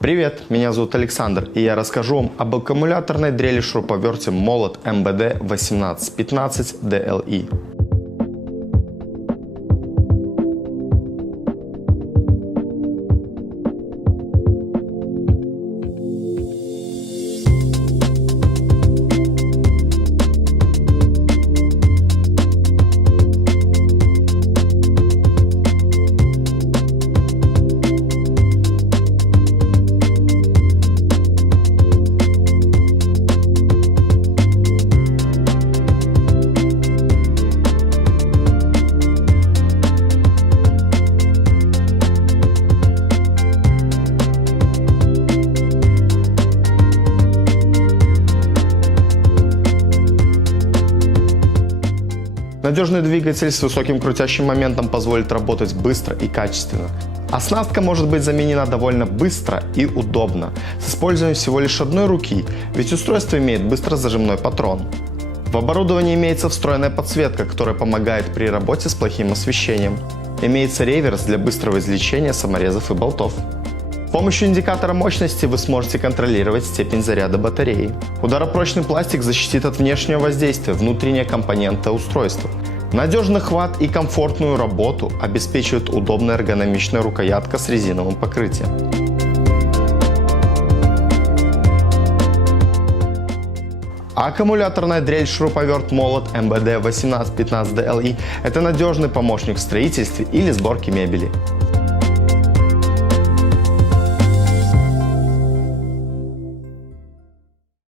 Привет, меня зовут Александр, и я расскажу вам об аккумуляторной дрели-шуруповерте Молот МБД 1815 DLE. Надежный двигатель с высоким крутящим моментом позволит работать быстро и качественно. Оснастка может быть заменена довольно быстро и удобно, с использованием всего лишь одной руки, ведь устройство имеет быстрозажимной патрон. В оборудовании имеется встроенная подсветка, которая помогает при работе с плохим освещением. Имеется реверс для быстрого извлечения саморезов и болтов. С помощью индикатора мощности вы сможете контролировать степень заряда батареи. Ударопрочный пластик защитит от внешнего воздействия внутренние компоненты устройства. Надежный хват и комфортную работу обеспечивает удобная эргономичная рукоятка с резиновым покрытием. Аккумуляторная дрель-шуруповерт Молот МБД 1815 DLE – это надежный помощник в строительстве или сборке мебели.